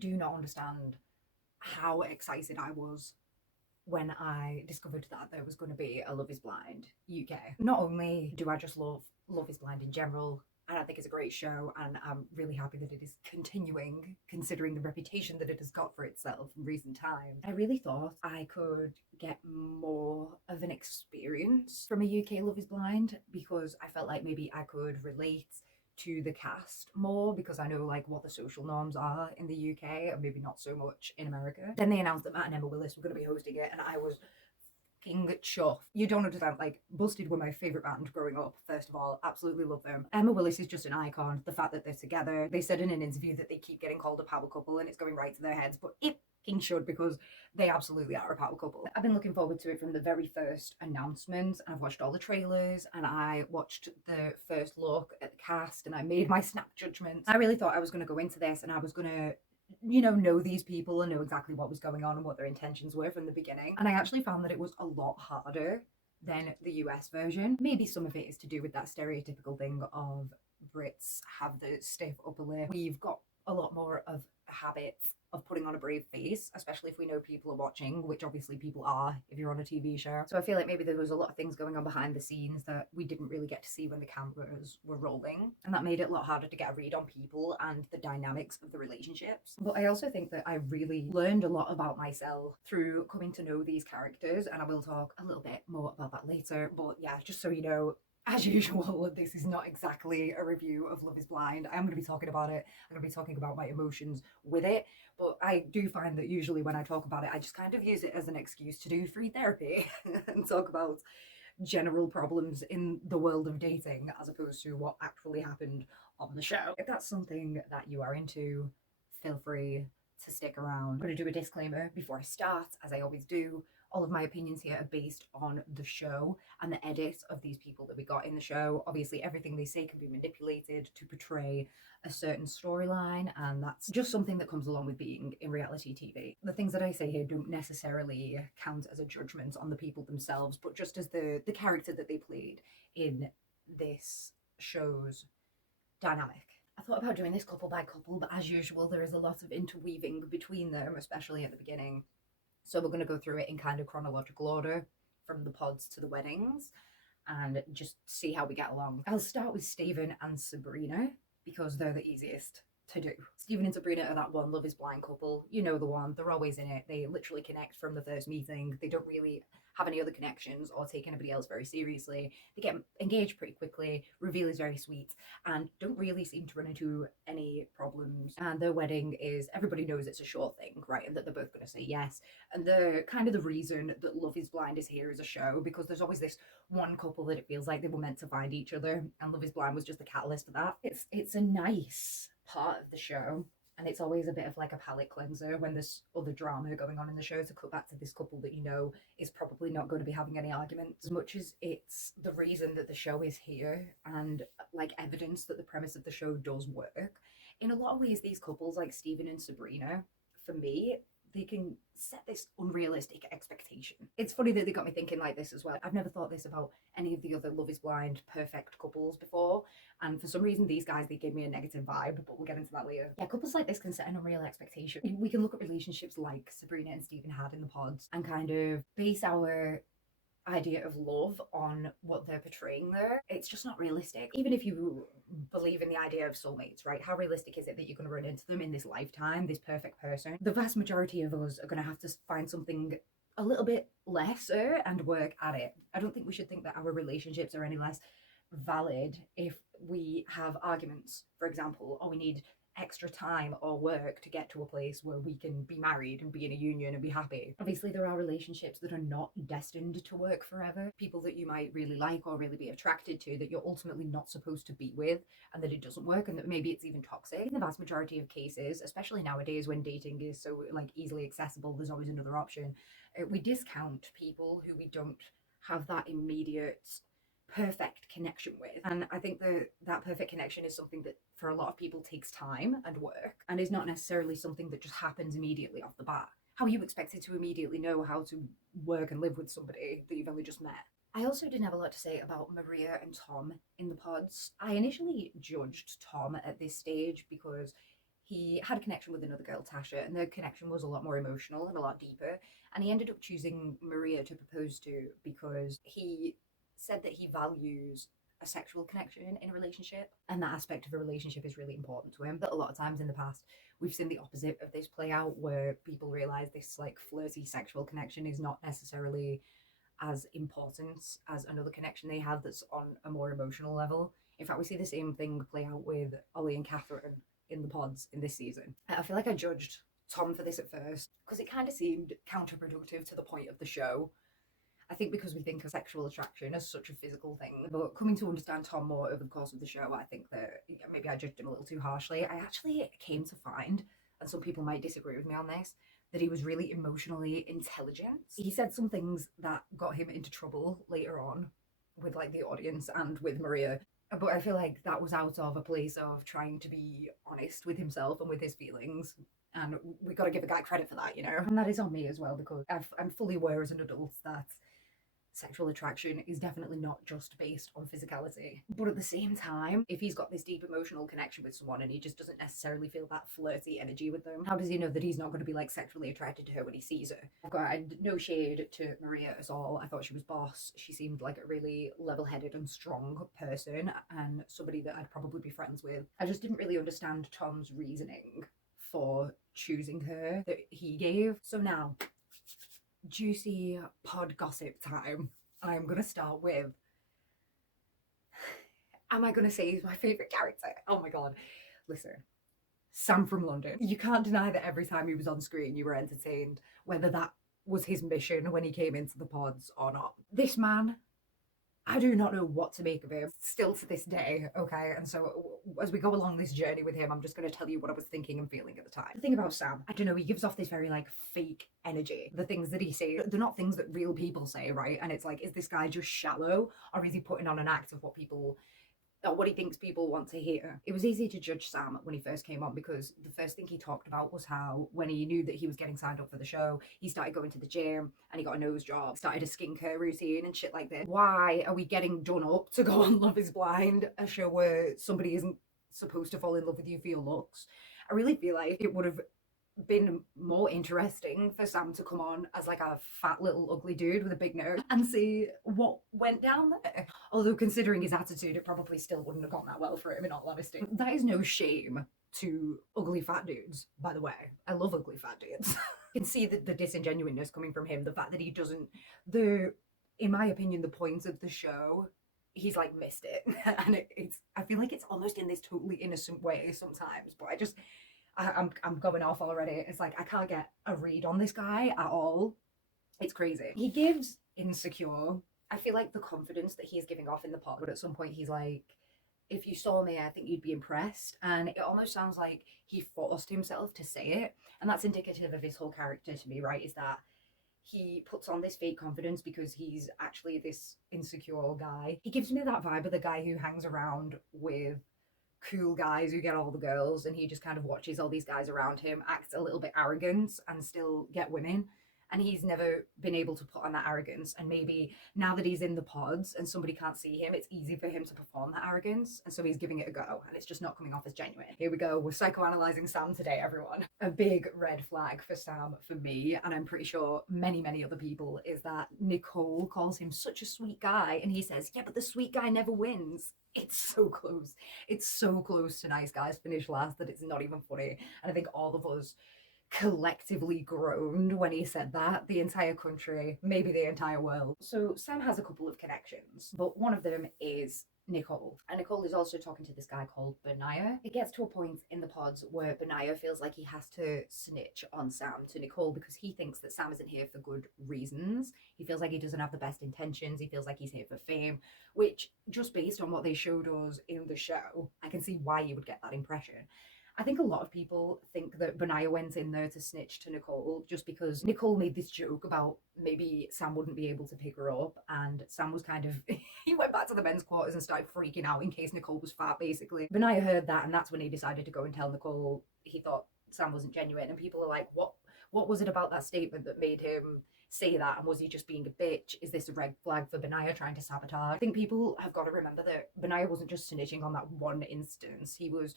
do not understand how excited I was when I discovered that there was going to be a Love is Blind UK. Not only do I just love Love is Blind in general, and I think it's a great show, and I'm really happy that it is continuing, considering the reputation that it has got for itself in recent times. I really thought I could get more of an experience from a UK Love is Blind because I felt like maybe I could relate to the cast more because I know like what the social norms are in the UK and maybe not so much in America. Then they announced that Matt and Emma Willis were going to be hosting it, and I was fucking chuffed. You don't understand, like, Busted were my favourite band growing up, first of all. Absolutely love them. Emma Willis is just an icon. The fact that they're together. They said in an interview that they keep getting called a power couple and it's going right to their heads, but it fucking should because they absolutely are a power couple. I've been looking forward to it from the very first announcement, and I've watched all the trailers, and I watched the first look at the cast, and I made my snap judgments. I really thought I was going to go into this and I was going to know these people and know exactly what was going on and what their intentions were from the beginning. And I actually found that it was a lot harder than the US version. Maybe some of it is to do with that stereotypical thing of Brits have the stiff upper lip. We've got a lot more of habits of putting on a brave face, especially if we know people are watching, which obviously people are if you're on a TV show. So I feel like maybe there was a lot of things going on behind the scenes that we didn't really get to see when the cameras were rolling, and that made it a lot harder to get a read on people and the dynamics of the relationships. But I also think that I really learned a lot about myself through coming to know these characters, and I will talk a little bit more about that later. But yeah, just so you know, as usual, this is not exactly a review of Love is Blind. I'm going to be talking about it. I'm going to be talking about my emotions with it. But I do find that usually when I talk about it, I just kind of use it as an excuse to do free therapy and talk about general problems in the world of dating as opposed to what actually happened on the show. If that's something that you are into, feel free to stick around. I'm going to do a disclaimer before I start, as I always do. All of my opinions here are based on the show and the edit of these people that we got in the show. Obviously, everything they say can be manipulated to portray a certain storyline, and that's just something that comes along with being in reality TV. The things that I say here don't necessarily count as a judgment on the people themselves, but just as the character that they played in this show's dynamic. I thought about doing this couple by couple, but as usual, there is a lot of interweaving between them, especially at the beginning. So we're going to go through it in kind of chronological order from the pods to the weddings and just see how we get along. I'll start with Stephen and Sabrina because they're the easiest to do. Stephen and Sabrina are that one Love is Blind couple. You know the one. They're always in it. They literally connect from the first meeting. They don't really have any other connections or take anybody else very seriously. They get engaged pretty quickly. Reveal is very sweet and don't really seem to run into any problems. And their wedding is, everybody knows it's a sure thing, right? And that they're both going to say yes. And the kind of the reason that Love is Blind is here as a show, because there's always this one couple that it feels like they were meant to find each other, and Love is Blind was just the catalyst for that. It's a nice part of the show, and it's always a bit of like a palate cleanser when there's other drama going on in the show to cut back to this couple that you know is probably not going to be having any arguments. As much as it's the reason that the show is here and like evidence that the premise of the show does work, in a lot of ways these couples like Stephen and Sabrina, for me, they can set this unrealistic expectation. It's funny that they got me thinking like this as well. I've never thought this about any of the other Love is Blind perfect couples before, and for some reason these guys, they gave me a negative vibe, but we'll get into that later. Yeah, couples like this can set an unreal expectation. We can look at relationships like Sabrina and Stephen had in the pods and kind of base our idea of love on what they're portraying there. It's just not realistic. Even if you believe in the idea of soulmates, right? How realistic is it that you're going to run into them in this lifetime, this perfect person? The vast majority of us are going to have to find something a little bit lesser and work at it. I don't think we should think that our relationships are any less valid if we have arguments, for example, or we need extra time or work to get to a place where we can be married and be in a union and be happy. Obviously, there are relationships that are not destined to work forever. People that you might really like or really be attracted to that you're ultimately not supposed to be with, and that it doesn't work, and that maybe it's even toxic. In the vast majority of cases, especially nowadays when dating is so like easily accessible, there's always another option. We discount people who we don't have that immediate perfect connection with. And I think that perfect connection is something that for a lot of people takes time and work, and is not necessarily something that just happens immediately off the bat. How are you expected to immediately know how to work and live with somebody that you've only just met? I also didn't have a lot to say about Maria and Tom in the pods. I initially judged Tom at this stage because he had a connection with another girl, Tasha, and their connection was a lot more emotional and a lot deeper. And he ended up choosing Maria to propose to because he said that he values a sexual connection in a relationship, and that aspect of a relationship is really important to him. But a lot of times in the past, we've seen the opposite of this play out, where people realize this like flirty sexual connection is not necessarily as important as another connection they have that's on a more emotional level. In fact, we see the same thing play out with Ollie and Catherine in the pods in this season. I feel like I judged Tom for this at first because it kind of seemed counterproductive to the point of the show. I think because we think of sexual attraction as such a physical thing, but coming to understand Tom more over the course of the show, I think that maybe I judged him a little too harshly. I actually came to find, and some people might disagree with me on this, that he was really emotionally intelligent. He said some things that got him into trouble later on with like the audience and with Maria. But I feel like that was out of a place of trying to be honest with himself and with his feelings. And we got to give a guy credit for that, you know? And that is on me as well, because I'm fully aware as an adult that sexual attraction is definitely not just based on physicality. But at the same time, if he's got this deep emotional connection with someone and he just doesn't necessarily feel that flirty energy with them, how does he know that he's not going to be like sexually attracted to her when he sees her? I've got no shade to Maria at all. I thought she was boss. She seemed like a really level-headed and strong person and somebody that I'd probably be friends with. I just didn't really understand Tom's reasoning for choosing her that he gave. So now, juicy pod gossip time. I'm gonna start with, am I gonna say he's my favourite character? Oh my god. Listen, Sam from London. You can't deny that every time he was on screen you were entertained, whether that was his mission when he came into the pods or not. This man, I do not know what to make of him still to this day, okay? And so as we go along this journey with him, I'm just going to tell you what I was thinking and feeling at the time. The thing about Sam, I don't know, he gives off this very like fake energy. The things that he says, they're not things that real people say, right? And it's like, is this guy just shallow, or is he putting on an act of what people, or what he thinks people want to hear? It was easy to judge Sam when he first came on because the first thing he talked about was how when he knew that he was getting signed up for the show, he started going to the gym and he got a nose job, started a skincare routine and shit like this. Why are we getting done up to go on Love is Blind, a show where somebody isn't supposed to fall in love with you for your looks? I really feel like it would have been more interesting for Sam to come on as like a fat little ugly dude with a big nose and see what went down there. Although considering his attitude, it probably still wouldn't have gone that well for him in all honesty. That is no shame to ugly fat dudes, by the way. I love ugly fat dudes. You can see the disingenuousness coming from him, the fact that he doesn't, in my opinion, the point of the show, he's like missed it. And it's, I feel like it's almost in this totally innocent way sometimes, but I'm going off already. It's like I can't get a read on this guy at all. It's crazy. He gives insecure. I feel like the confidence that he's giving off in the pod, but at some point he's like, if you saw me, I think you'd be impressed. And it almost sounds like he forced himself to say it. And that's indicative of his whole character to me, right? Is that he puts on this fake confidence because he's actually this insecure guy. He gives me that vibe of the guy who hangs around with cool guys who get all the girls, and he just kind of watches all these guys around him act a little bit arrogant and still get women, and he's never been able to put on that arrogance. And maybe now that he's in the pods and somebody can't see him, it's easy for him to perform that arrogance, and so he's giving it a go and it's just not coming off as genuine. Here we go, we're psychoanalyzing Sam today, everyone. A big red flag for Sam for me, and I'm pretty sure many other people, is that Nicole calls him such a sweet guy and he says, yeah, but the sweet guy never wins. It's so close. It's so close to nice guys finish last that it's not even funny. And I think all of us collectively groaned when he said that. The entire country, maybe the entire world. So Sam has a couple of connections, but one of them is Nicole. And Nicole is also talking to this guy called Benaya. It gets to a point in the pods where Benaya feels like he has to snitch on Sam to Nicole because he thinks that Sam isn't here for good reasons. He feels like he doesn't have the best intentions. He feels like he's here for fame, which, just based on what they showed us in the show, I can see why you would get that impression. I think a lot of people think that Benaya went in there to snitch to Nicole just because Nicole made this joke about maybe Sam wouldn't be able to pick her up, and Sam was kind of, he went back to the men's quarters and started freaking out in case Nicole was fat, basically. Benaya heard that, and that's when he decided to go and tell Nicole he thought Sam wasn't genuine, and people are like, what was it about that statement that made him say that, and was he just being a bitch? Is this a red flag for Benaya trying to sabotage? I think people have got to remember that Benaya wasn't just snitching on that one instance. He was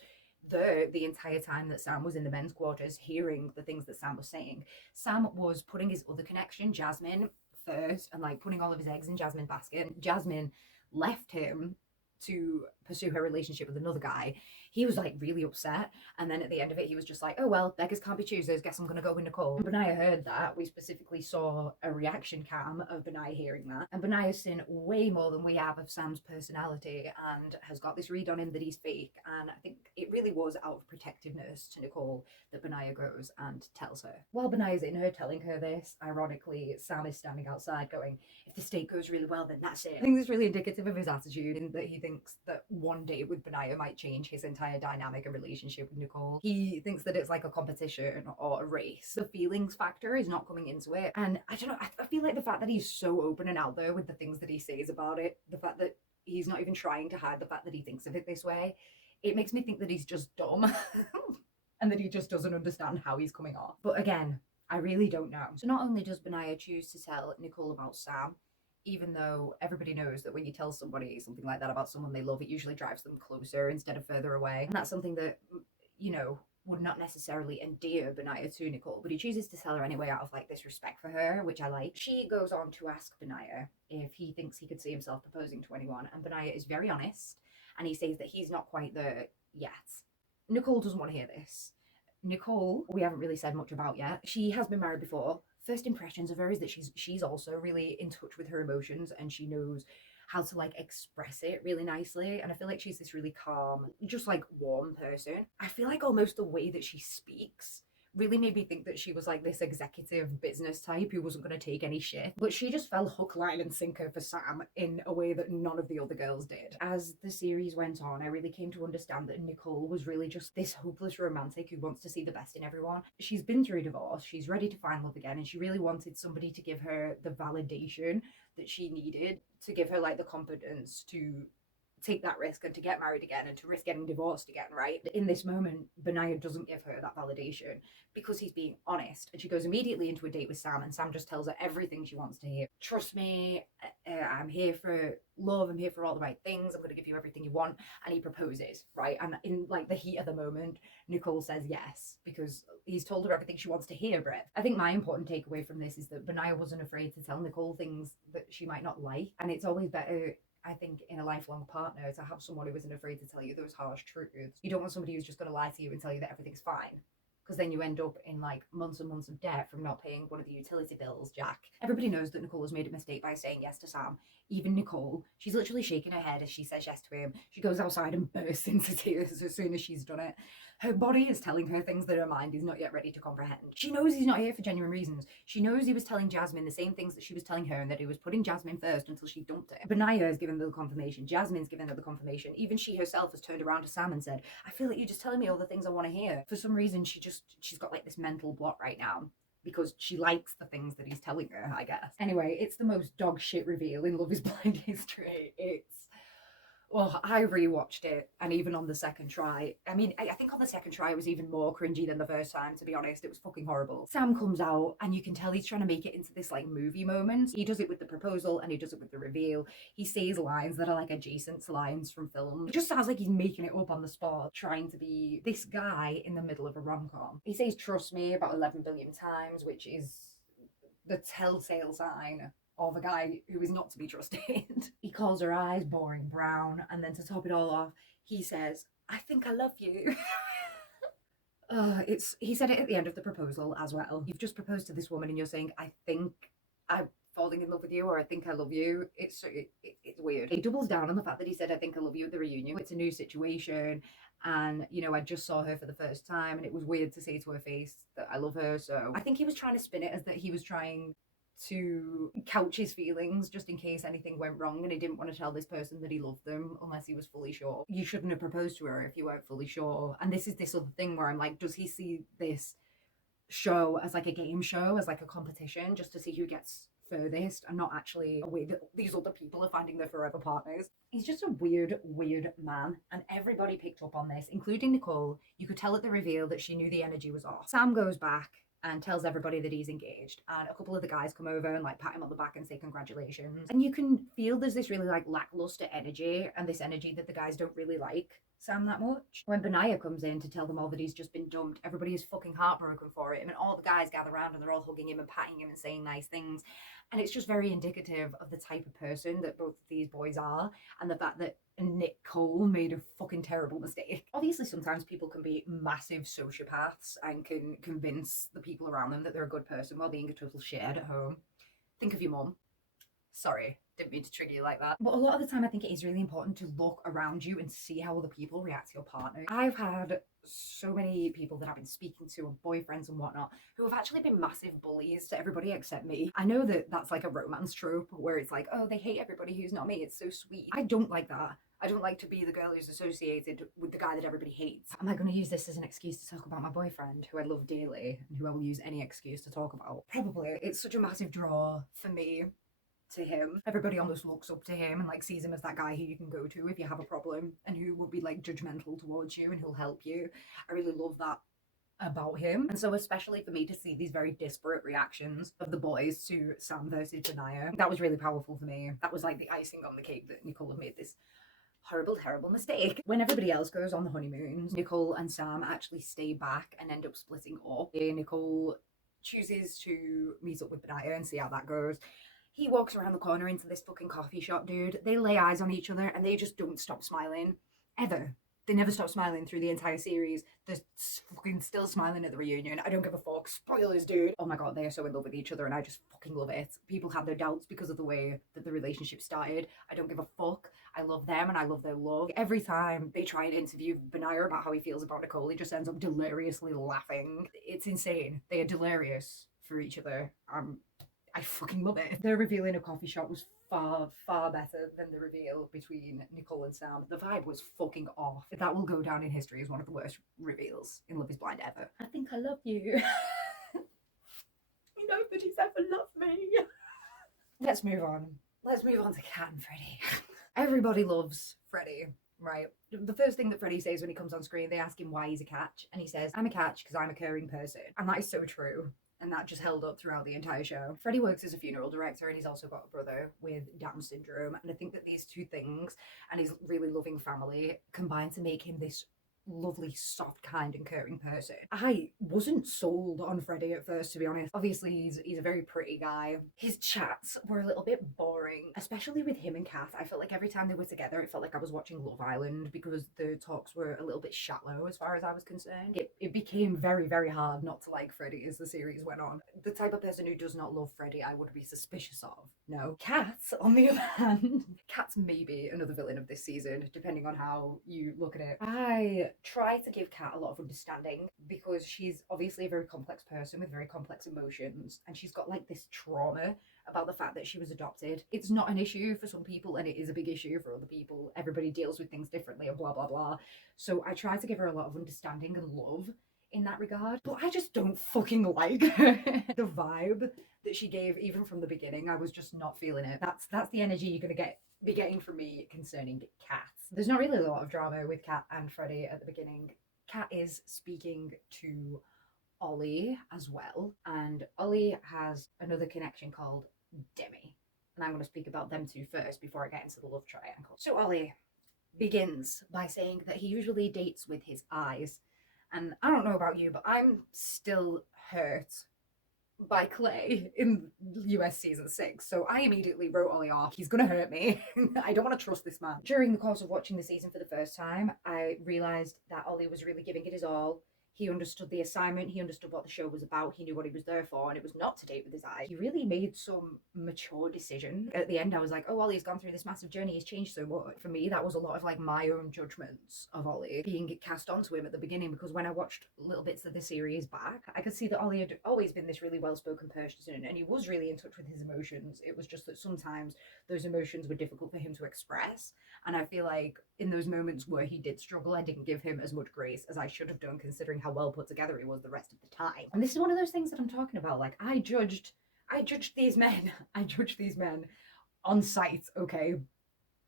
there the entire time that Sam was in the men's quarters hearing the things that Sam was saying. Sam was putting his other connection, Jasmine, first and like putting all of his eggs in Jasmine's basket. Jasmine left him to pursue her relationship with another guy. He was like really upset. And then at the end of it, he was just like, oh, well, beggars can't be choosers. Guess I'm going to go with Nicole. And Benaya heard that. We specifically saw a reaction cam of Benaya hearing that. And Benaya's seen way more than we have of Sam's personality and has got this read on him that he's fake. And I think it really was out of protectiveness to Nicole that Benaya goes and tells her. While Benaya's in her telling her this, ironically, Sam is standing outside going, if the date goes really well, then that's it. I think it's really indicative of his attitude in that he thinks that one day with Benaya might change his entire dynamic and relationship with Nicole. He thinks that it's like a competition or a race. The feelings factor is not coming into it. And I don't know, I feel like the fact that he's so open and out there with the things that he says about it, the fact that he's not even trying to hide the fact that he thinks of it this way, it makes me think that he's just dumb and that he just doesn't understand how he's coming off. But again, I really don't know. So not only does Benaya choose to tell Nicole about Sam, even though everybody knows that when you tell somebody something like that about someone they love, it usually drives them closer instead of further away. And that's something that, you know, would not necessarily endear Benaya to Nicole, but he chooses to tell her anyway out of like this respect for her, which I like. She goes on to ask Benaya if he thinks he could see himself proposing to anyone, and Benaya is very honest, and he says that he's not quite there yet. Nicole doesn't want to hear this. Nicole, we haven't really said much about yet. She has been married before. First impressions of her is that she's also really in touch with her emotions, and she knows how to like express it really nicely. And I feel like she's this really calm, just like warm person. I feel like almost the way that she speaks really made me think that she was like this executive business type who wasn't going to take any shit. But she just fell hook, line, and sinker for Sam in a way that none of the other girls did. As the series went on, I really came to understand that Nicole was really just this hopeless romantic who wants to see the best in everyone. She's been through divorce, she's ready to find love again, and she really wanted somebody to give her the validation that she needed, to give her like the confidence to take that risk and to get married again and to risk getting divorced again, right? In this moment, Benaya doesn't give her that validation because he's being honest. And she goes immediately into a date with Sam, and Sam just tells her everything she wants to hear. Trust me, I'm here for love, I'm here for all the right things, I'm going to give you everything you want. And he proposes, right? And in like the heat of the moment, Nicole says yes, because he's told her everything she wants to hear, Brett. I think my important takeaway from this is that Benaya wasn't afraid to tell Nicole things that she might not like. And it's always better, I think, in a lifelong partner, to have someone who isn't afraid to tell you those harsh truths. You don't want somebody who's just going to lie to you and tell you that everything's fine, because then you end up in like months and months of debt from not paying one of the utility bills, Jack. Everybody knows that Nicole has made a mistake by saying yes to Sam. Even Nicole, she's literally shaking her head as she says yes to him. She goes outside and bursts into tears as soon as she's done it. Her body is telling her things that her mind is not yet ready to comprehend. She knows he's not here for genuine reasons. She knows he was telling Jasmine the same things that she was telling her, and that he was putting Jasmine first until she dumped it. Benaya has given her the confirmation. Jasmine's given her the confirmation. Even she herself has turned around to Sam and said, I feel like you're just telling me all the things I want to hear. For some reason, she's got like this mental block right now, because she likes the things that he's telling her, I guess. Anyway, it's the most dog shit reveal in Love is Blind history. Well, I rewatched it, and even on the second try, I mean, I think on the second try it was even more cringy than the first time, to be honest. It was fucking horrible. Sam comes out, and you can tell he's trying to make it into this like movie moment. He does it with the proposal, and he does it with the reveal. He says lines that are like adjacent to lines from film. It just sounds like he's making it up on the spot, trying to be this guy in the middle of a rom-com. He says trust me about 11 billion times, which is the telltale sign of a guy who is not to be trusted. He calls her eyes boring brown, and then to top it all off, he says, I think I love you. He said it at the end of the proposal as well. You've just proposed to this woman and you're saying, I think I'm falling in love with you, or I think I love you. It's weird. He doubles down on the fact that he said, I think I love you at the reunion. It's a new situation, and you know, I just saw her for the first time, and it was weird to say to her face that I love her. So I think he was trying to spin it as that he was trying to couch his feelings just in case anything went wrong, and he didn't want to tell this person that he loved them unless he was fully sure. You shouldn't have proposed to her if you weren't fully sure. And this is this other thing where I'm like, does he see this show as like a game show, as like a competition, just to see who gets furthest, and not actually a way that these other people are finding their forever partners? He's just a weird man, and everybody picked up on this, including Nicole. You could tell at the reveal that she knew the energy was off. Sam goes back and tells everybody that he's engaged, and a couple of the guys come over and like pat him on the back and say congratulations, and you can feel there's this really like lackluster energy, and this energy that the guys don't really like. Sam that much. When Benaya comes in to tell them all that he's just been dumped, everybody is fucking heartbroken for him, and all the guys gather around and they're all hugging him and patting him and saying nice things. And it's just very indicative of the type of person that both of these boys are, and the fact that Nicole made a fucking terrible mistake. Obviously, sometimes people can be massive sociopaths and can convince the people around them that they're a good person while being a total shithead at home. Think of your mum. Sorry, didn't mean to trigger you like that. But a lot of the time, I think it is really important to look around you and see how other people react to your partner. I've had so many people that I've been speaking to, and boyfriends and whatnot, who have actually been massive bullies to everybody except me. I know that that's like a romance trope where it's like, oh, they hate everybody who's not me. It's so sweet. I don't like that. I don't like to be the girl who's associated with the guy that everybody hates. Am I going to use this as an excuse to talk about my boyfriend, who I love dearly, and who I will use any excuse to talk about? Probably. It's such a massive draw for me to him. Everybody almost looks up to him and like sees him as that guy who you can go to if you have a problem, and who will be like judgmental towards you and he'll help you. I really love that about him. And so especially for me to see these very disparate reactions of the boys to Sam versus Benaya, that was really powerful for me. That was like the icing on the cake that Nicole had made this horrible, terrible mistake. When everybody else goes on the honeymoons, Nicole and Sam actually stay back and end up splitting up. Nicole chooses to meet up with Benaya and see how that goes. He walks around the corner into this fucking coffee shop, dude. They lay eyes on each other and they just don't stop smiling. Ever. They never stop smiling through the entire series. They're fucking still smiling at the reunion. I don't give a fuck. Spoilers, dude. Oh my god, they are so in love with each other and I just fucking love it. People have their doubts because of the way that the relationship started. I don't give a fuck. I love them and I love their love. Every time they try and interview Benaya about how he feels about Nicole, he just ends up deliriously laughing. It's insane. They are delirious for each other. I fucking love it. The reveal in a coffee shop was far, far better than the reveal between Nicole and Sam. The vibe was fucking off. That will go down in history as one of the worst reveals in Love is Blind ever. I think I love you. Nobody's ever loved me. Let's move on. Let's move on to Kat and Freddie. Everybody loves Freddie, right? The first thing that Freddie says when he comes on screen, they ask him why he's a catch, and he says, I'm a catch because I'm a caring person. And that is so true. And that just held up throughout the entire show. Freddie works as a funeral director and he's also got a brother with Down syndrome. And I think that these two things and his really loving family combine to make him this lovely, soft, kind and caring person. I wasn't sold on Freddie at first, to be honest. Obviously, he's a very pretty guy. His chats were a little bit boring, especially with him and Kath. I felt like every time they were together, it felt like I was watching Love Island because the talks were a little bit shallow as far as I was concerned. It became very, very hard not to like Freddie as the series went on. The type of person who does not love Freddie, I would be suspicious of. No. Kat, on the other hand, Kat's maybe another villain of this season, depending on how you look at it. I try to give Kat a lot of understanding because she's obviously a very complex person with very complex emotions, and she's got like this trauma about the fact that she was adopted. It's not an issue for some people and it is a big issue for other people. Everybody deals with things differently and blah blah blah. So I try to give her a lot of understanding and love in that regard, but I just don't fucking like her. The vibe that she gave even from the beginning, I was just not feeling it. That's the energy you're gonna be getting from me concerning Kat. There's not really a lot of drama with Kat and Freddie at the beginning. Kat is speaking to Ollie as well, and Ollie has another connection called Demi, and I'm going to speak about them two first before I get into the love triangle. So Ollie begins by saying that he usually dates with his eyes, and I don't know about you, but I'm still hurt by Clay in US season 6. So I immediately wrote Ollie off. He's gonna hurt me. I don't want to trust this man. During the course of watching the season for the first time, I realised that Ollie was really giving it his all. He understood the assignment, he understood what the show was about, he knew what he was there for, and it was not to date with his eyes. He really made some mature decision. At the end, I was like, oh, Ollie's gone through this massive journey, he's changed so much. For me, that was a lot of like my own judgments of Ollie being cast onto him at the beginning, because when I watched little bits of the series back, I could see that Ollie had always been this really well-spoken person, and he was really in touch with his emotions. It was just that sometimes those emotions were difficult for him to express, and I feel like in those moments where he did struggle, I didn't give him as much grace as I should have done, considering how well put together he was the rest of the time. And this is one of those things that I'm talking about. Like, I judged these men. I judged these men on sight, okay?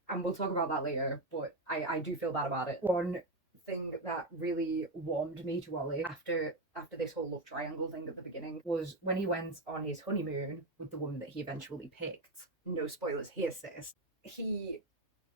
And we'll talk about that later, but I do feel bad about it. One thing that really warmed me to Ollie after this whole love triangle thing at the beginning was when he went on his honeymoon with the woman that he eventually picked. No spoilers here, sis. He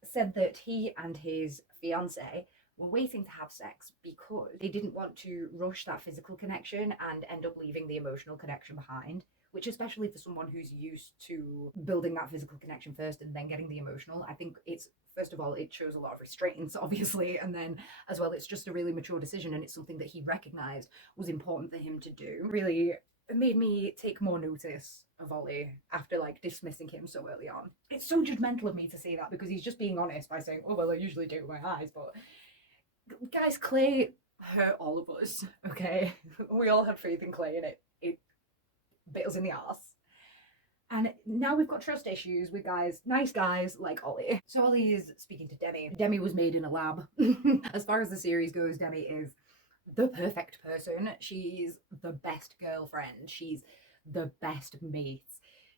said that he and his fiance were waiting to have sex because they didn't want to rush that physical connection and end up leaving the emotional connection behind, which, especially for someone who's used to building that physical connection first and then getting the emotional, I think it's, first of all, it shows a lot of restraints, obviously, and then as well, it's just a really mature decision, and it's something that he recognized was important for him to do. Really, it made me take more notice of Ollie after like dismissing him so early on. It's so judgmental of me to say that because he's just being honest by saying, oh well, I usually do with my eyes, but guys, Clay hurt all of us, okay? We all had faith in Clay, and it bit us in the arse. And now we've got trust issues with guys, nice guys like Ollie. So Ollie is speaking to Demi. Demi was made in a lab. As far as the series goes, Demi is the perfect person. She's the best girlfriend. She's the best mate.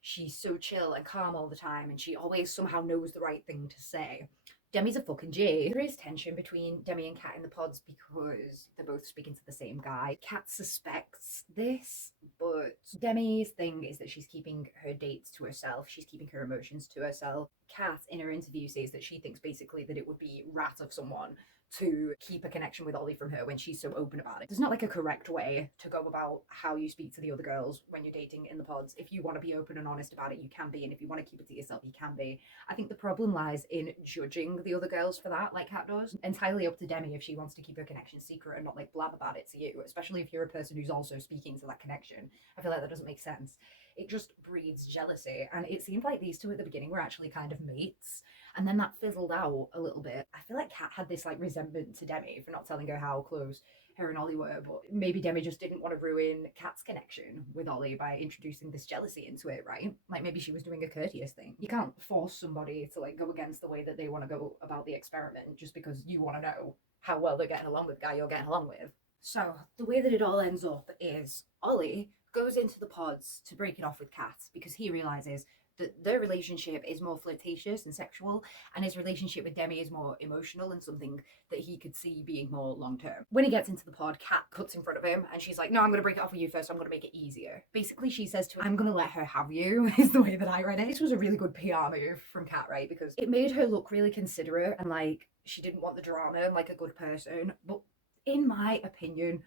She's so chill and calm all the time, and she always somehow knows the right thing to say. Demi's a fucking G. There is tension between Demi and Kat in the pods because they're both speaking to the same guy. Kat suspects this, but Demi's thing is that she's keeping her dates to herself. She's keeping her emotions to herself. Kat, in her interview, says that she thinks basically that it would be rat of someone to keep a connection with Ollie from her when she's so open about it. There's not like a correct way to go about how you speak to the other girls when you're dating in the pods. If you want to be open and honest about it, you can be, and if you want to keep it to yourself, you can be. I think the problem lies in judging the other girls for that, like Kat does. Entirely up to Demi if she wants to keep her connection secret and not like blab about it to you, especially if you're a person who's also speaking to that connection. I feel like that doesn't make sense. It just breeds jealousy, and it seemed like these two at the beginning were actually kind of mates, and then that fizzled out a little bit. I feel like Kat had this like resentment to Demi for not telling her how close her and Ollie were, but maybe Demi just didn't want to ruin Kat's connection with Ollie by introducing this jealousy into it, right? Like maybe she was doing a courteous thing. You can't force somebody to like go against the way that they want to go about the experiment just because you want to know how well they're getting along with the guy you're getting along with. So the way that it all ends up is Ollie goes into the pods to break it off with Kat because he realizes that their relationship is more flirtatious and sexual, and his relationship with Demi is more emotional and something that he could see being more long-term. When he gets into the pod, Kat cuts in front of him and she's like, no, I'm going to break it off with you first, I'm going to make it easier. Basically, she says to him, I'm going to let her have you, is the way that I read it. This was a really good PR move from Kat, right? Because it made her look really considerate and like she didn't want the drama and like a good person. But in my opinion,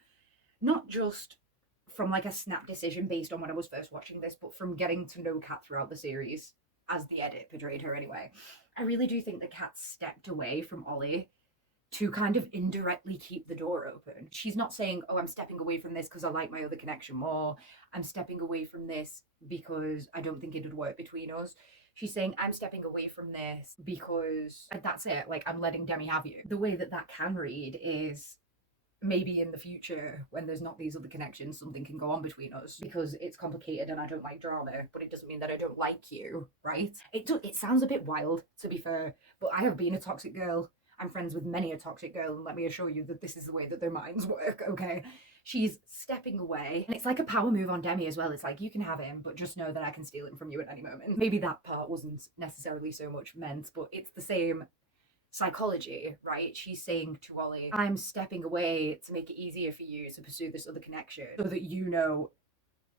not just from like a snap decision based on when I was first watching this, but from getting to know Kat throughout the series, as the edit portrayed her anyway, I really do think that Kat stepped away from Ollie to kind of indirectly keep the door open. She's not saying, oh, I'm stepping away from this because I like my other connection more. I'm stepping away from this because I don't think it would work between us. She's saying, I'm stepping away from this because that's it. Like, I'm letting Demi have you. The way that that can read is maybe in the future when there's not these other connections, something can go on between us because it's complicated and I don't like drama, but it doesn't mean that I don't like you, right? It sounds a bit wild, to be fair, but I have been a toxic girl. I'm friends with many a toxic girl, and let me assure you that this is the way that their minds work, okay? She's stepping away, and it's like a power move on Demi as well. It's like, you can have him, but just know that I can steal him from you at any moment. Maybe that part wasn't necessarily so much meant, but it's the same psychology, right? She's saying to Ollie, I'm stepping away to make it easier for you to pursue this other connection so that you know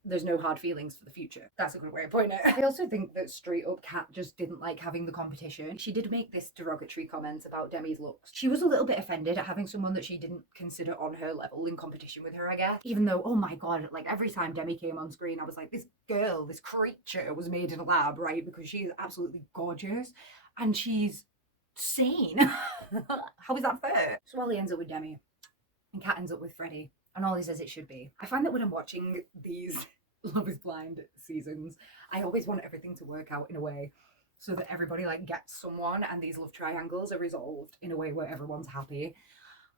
there's no hard feelings for the future. That's a good way of putting it. I also think that straight up Kat just didn't like having the competition. She did make this derogatory comment about Demi's looks. She was a little bit offended at having someone that she didn't consider on her level in competition with her, I guess. Even though, oh my god, like every time Demi came on screen, I was like, this girl, this creature was made in a lab, right? Because she is absolutely gorgeous and she's sane. How is that fair? So Ollie ends up with Demi and Kat ends up with Freddie, and Ollie says it should be. I find that when I'm watching these Love is Blind seasons, I always want everything to work out in a way so that everybody like gets someone and these love triangles are resolved in a way where everyone's happy.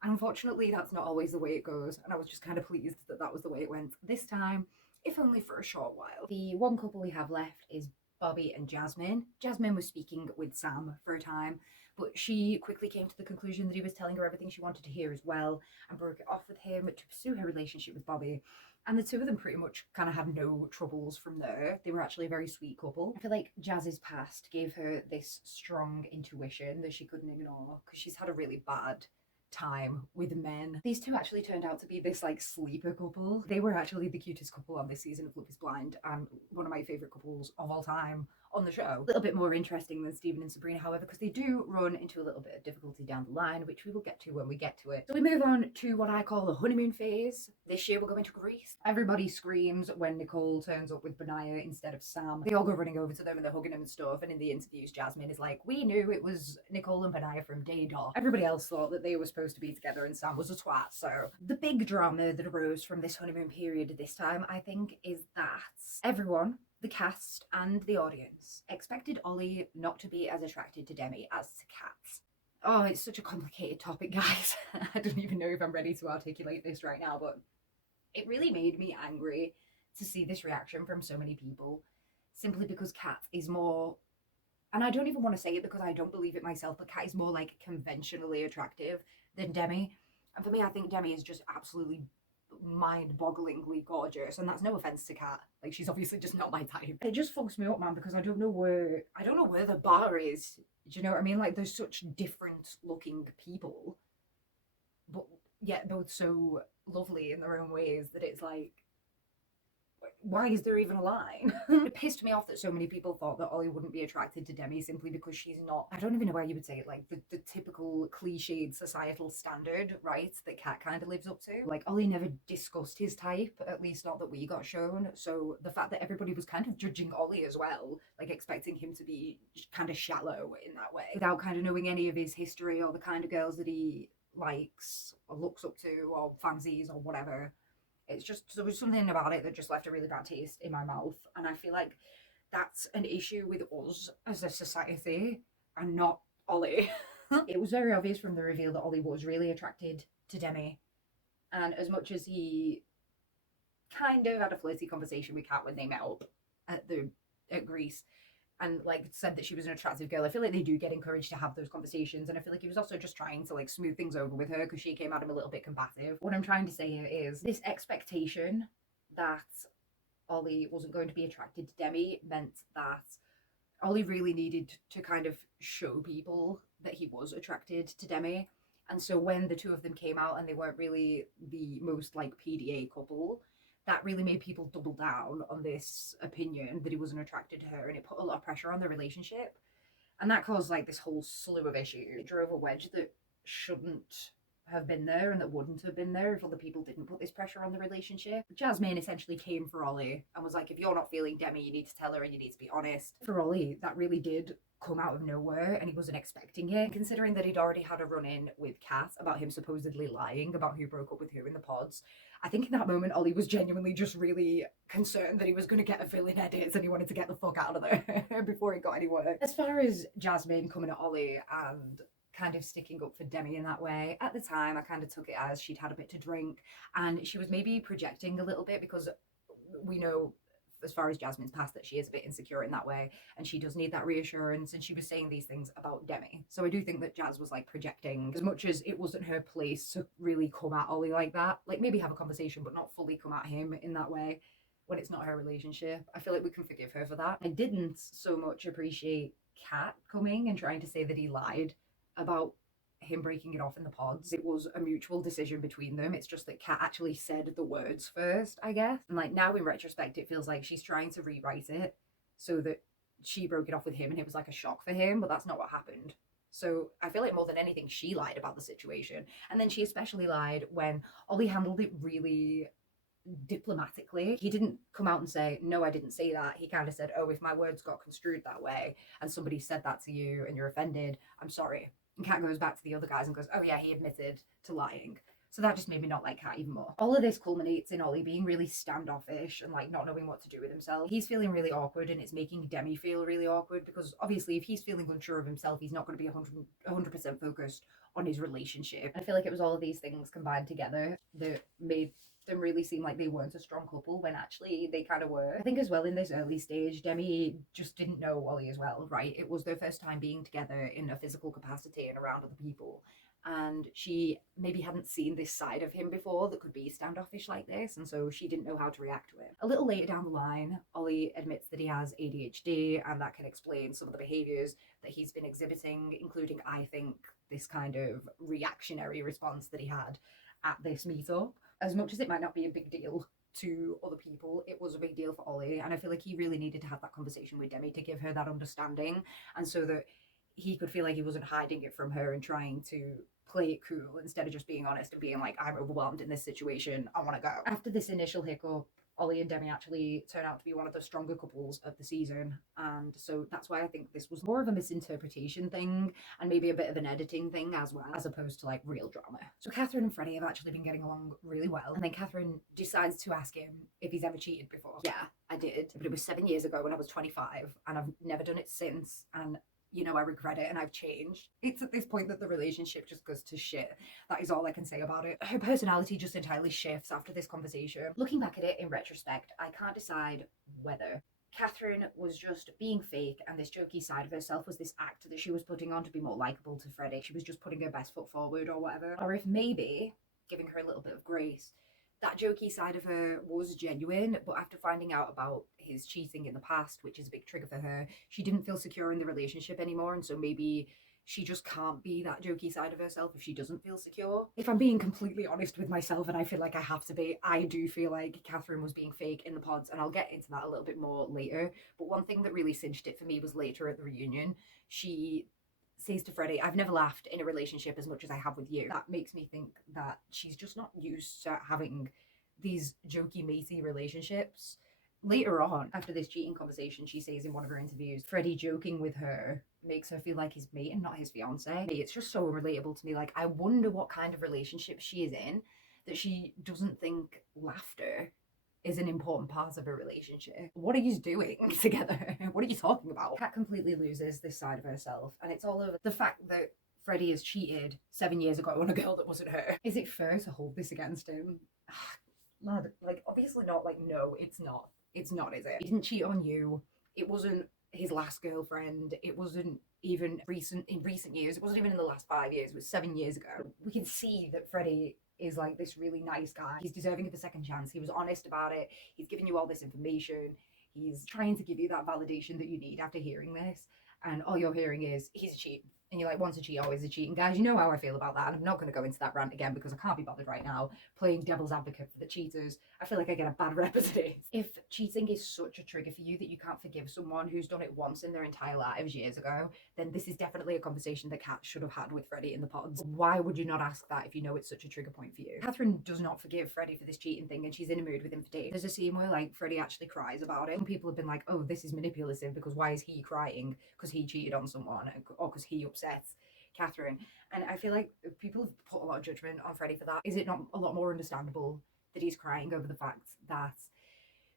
And unfortunately, that's not always the way it goes, and I was just kind of pleased that that was the way it went this time, if only for a short while. The one couple we have left is Bobby and Jasmine. Jasmine was speaking with Sam for a time, but she quickly came to the conclusion that he was telling her everything she wanted to hear as well and broke it off with him to pursue her relationship with Bobby. And the two of them pretty much kind of had no troubles from there. They were actually a very sweet couple. I feel like Jazz's past gave her this strong intuition that she couldn't ignore because she's had a really bad time with men. These two actually turned out to be this like sleeper couple. They were actually the cutest couple on this season of Love is Blind and one of my favourite couples of all time on the show. A little bit more interesting than Stephen and Sabrina, however, because they do run into a little bit of difficulty down the line, which we will get to when we get to it. So we move on to what I call the honeymoon phase. This year we're going to Greece. Everybody screams when Nicole turns up with Benaya instead of Sam. They all go running over to them and they're hugging them and stuff, and in the interviews Jasmine is like, we knew it was Nicole and Benaya from day dot. Everybody else thought that they were supposed to be together and Sam was a twat. So the big drama that arose from this honeymoon period this time, I think, is that everyone, the cast and the audience, expected Ollie not to be as attracted to Demi as to Kat. Oh, it's such a complicated topic, guys. I don't even know if I'm ready to articulate this right now, but it really made me angry to see this reaction from so many people, simply because Kat is more, and I don't even want to say it because I don't believe it myself, but Kat is more like conventionally attractive than Demi. And for me, I think Demi is just absolutely mind-bogglingly gorgeous, and that's no offense to Kat. Like, she's obviously just not my type. It just fucks me up, man, because I don't know where the bar is. Do you know what I mean? Like, there's such different looking people, but yet both so lovely in their own ways that it's like, why is there even a line? It pissed me off that so many people thought that Ollie wouldn't be attracted to Demi simply because she's not, I don't even know how you would say it, like the typical cliched societal standard, right, that Kat kind of lives up to. Like, Ollie never discussed his type, at least not that we got shown. So the fact that everybody was kind of judging Ollie as well, like expecting him to be kind of shallow in that way, without kind of knowing any of his history or the kind of girls that he likes or looks up to or fancies or whatever. It's just, there was something about it that just left a really bad taste in my mouth. And I feel like that's an issue with us as a society and not Ollie. It was very obvious from the reveal that Ollie was really attracted to Demi. And as much as he kind of had a flirty conversation with Kat when they met up at Greece, and like said that she was an attractive girl, I feel like they do get encouraged to have those conversations, and I feel like he was also just trying to like smooth things over with her because she came at him a little bit combative. What I'm trying to say here is this expectation that Ollie wasn't going to be attracted to Demi meant that Ollie really needed to kind of show people that he was attracted to Demi. And so when the two of them came out and they weren't really the most like PDA couple, that really made people double down on this opinion that he wasn't attracted to her, and it put a lot of pressure on the relationship. And that caused like this whole slew of issues. It drove a wedge that shouldn't have been there and that wouldn't have been there if other people didn't put this pressure on the relationship. Jasmine essentially came for Ollie and was like, if you're not feeling Demi, you need to tell her and you need to be honest. For Ollie, that really did come out of nowhere and he wasn't expecting it, considering that he'd already had a run-in with Kat about him supposedly lying about who broke up with who in the pods. I think in that moment Ollie was genuinely just really concerned that he was going to get a villain edits and he wanted to get the fuck out of there before it got any worse. As far as Jasmine coming at Ollie and kind of sticking up for Demi in that way, at the time I kind of took it as she'd had a bit to drink and she was maybe projecting a little bit, because we know as far as Jasmine's past that she is a bit insecure in that way and she does need that reassurance, and she was saying these things about Demi. So I do think that Jazz was like projecting, as much as it wasn't her place to really come at Ollie like that. Like maybe have a conversation but not fully come at him in that way when it's not her relationship. I feel like we can forgive her for that. I didn't so much appreciate Kat coming and trying to say that he lied about him breaking it off in the pods. It was a mutual decision between them. It's just that Kat actually said the words first, I guess. And like now in retrospect, it feels like she's trying to rewrite it so that she broke it off with him and it was like a shock for him, but that's not what happened. So I feel like more than anything, she lied about the situation. And then she especially lied when Ollie handled it really diplomatically. He didn't come out and say, no, I didn't say that. He kind of said, oh, if my words got construed that way and somebody said that to you and you're offended, I'm sorry. And Kat goes back to the other guys and goes, oh yeah, he admitted to lying. So that just made me not like Kat even more. All of this culminates in Ollie being really standoffish and like not knowing what to do with himself. He's feeling really awkward and it's making Demi feel really awkward, because obviously if he's feeling unsure of himself, he's not going to be 100% focused on his relationship. I feel like it was all of these things combined together that made them really seem like they weren't a strong couple when actually they kind of were. I think as well in this early stage, Demi just didn't know Ollie as well, right? It was their first time being together in a physical capacity and around other people. And she maybe hadn't seen this side of him before that could be standoffish like this, and so she didn't know how to react to it. A little later down the line, Ollie admits that he has ADHD, and that can explain some of the behaviours that he's been exhibiting, including, I think, this kind of reactionary response that he had at this meetup. As much as it might not be a big deal to other people, it was a big deal for Ollie. And I feel like he really needed to have that conversation with Demi to give her that understanding, and so that he could feel like he wasn't hiding it from her and trying to play it cool instead of just being honest and being like, I'm overwhelmed in this situation, I want to go. After this initial hiccup, Ollie and Demi actually turn out to be one of the stronger couples of the season. And so that's why I think this was more of a misinterpretation thing and maybe a bit of an editing thing as well, as opposed to like real drama. So Catherine and Freddie have actually been getting along really well. And then Catherine decides to ask him if he's ever cheated before. Yeah, I did. But it was 7 years ago when I was 25 and I've never done it since. And you know, I regret it and I've changed. It's at this point that the relationship just goes to shit. That is all I can say about it. Her personality just entirely shifts after this conversation. Looking back at it in retrospect, I can't decide whether Catherine was just being fake and this jokey side of herself was this act that she was putting on to be more likable to Freddie. She was just putting her best foot forward or whatever. Or if maybe, giving her a little bit of grace, that jokey side of her was genuine, but after finding out about his cheating in the past, which is a big trigger for her, she didn't feel secure in the relationship anymore, and so maybe she just can't be that jokey side of herself if she doesn't feel secure. If I'm being completely honest with myself, and I feel like I have to be, I do feel like Catherine was being fake in the pods, and I'll get into that a little bit more later. But one thing that really cinched it for me was later at the reunion. She says to Freddie, I've never laughed in a relationship as much as I have with you. That makes me think that she's just not used to having these jokey, matey relationships. Later on, after this cheating conversation, she says in one of her interviews, Freddie joking with her makes her feel like his mate and not his fiance. It's just so relatable to me. Like, I wonder what kind of relationship she is in that she doesn't think laughter is an important part of a relationship. What are you doing together? What are you talking about? Kat completely loses this side of herself, and it's all over the fact that Freddie has cheated 7 years ago on a girl that wasn't her. Is it fair to hold this against him? Lad, like, obviously not. Like, no, it's not. It's not, is it? He didn't cheat on you. It wasn't his last girlfriend. It wasn't even in recent years. It wasn't even in the last 5 years. It was 7 years ago. We can see that Freddie is like this really nice guy. He's deserving of a second chance. He was honest about it. He's giving you all this information. He's trying to give you that validation that you need after hearing this. And all you're hearing is, he's a cheat. And you're like, once a cheat, always a cheat. And guys, you know how I feel about that. And I'm not going to go into that rant again because I can't be bothered right now playing devil's advocate for the cheaters. I feel like I get a bad rep as it is. If cheating is such a trigger for you that you can't forgive someone who's done it once in their entire lives years ago, then this is definitely a conversation that Kat should have had with Freddie in the pods. Why would you not ask that if you know it's such a trigger point for you? Catherine does not forgive Freddie for this cheating thing, and she's in a mood with him for days. There's a scene where like Freddie actually cries about it. Some people have been like, oh, this is manipulative because why is he crying? Because he cheated on someone or because he upsets Catherine. And I feel like people have put a lot of judgment on Freddie for that. Is it not a lot more understandable that he's crying over the fact that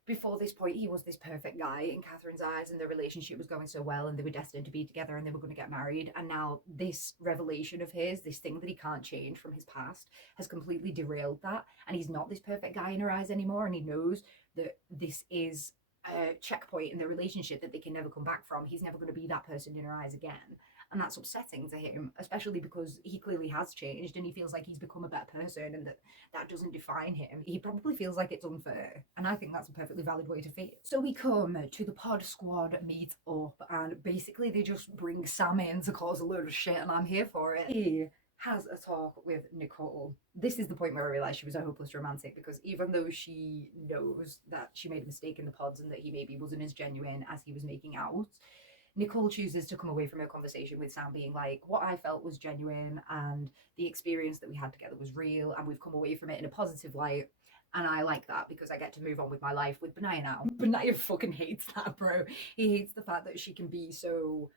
before this point he was this perfect guy in Catherine's eyes and their relationship was going so well and they were destined to be together and they were going to get married, and now this revelation of his, this thing that he can't change from his past, has completely derailed that, and he's not this perfect guy in her eyes anymore, and he knows that this is a checkpoint in their relationship that they can never come back from. He's never going to be that person in her eyes again. And that's upsetting to him, especially because he clearly has changed and he feels like he's become a better person and that doesn't define him. He probably feels like it's unfair. And I think that's a perfectly valid way to feel. So we come to the pod squad meet up, and basically they just bring Sam in to cause a load of shit, and I'm here for it. He has a talk with Nicole. This is the point where I realised she was a hopeless romantic, because even though she knows that she made a mistake in the pods and that he maybe wasn't as genuine as he was making out, Nicole chooses to come away from her conversation with Sam being like, what I felt was genuine and the experience that we had together was real, and we've come away from it in a positive light. And I like that because I get to move on with my life with Benaya now. Benaya fucking hates that, bro. He hates the fact that she can be so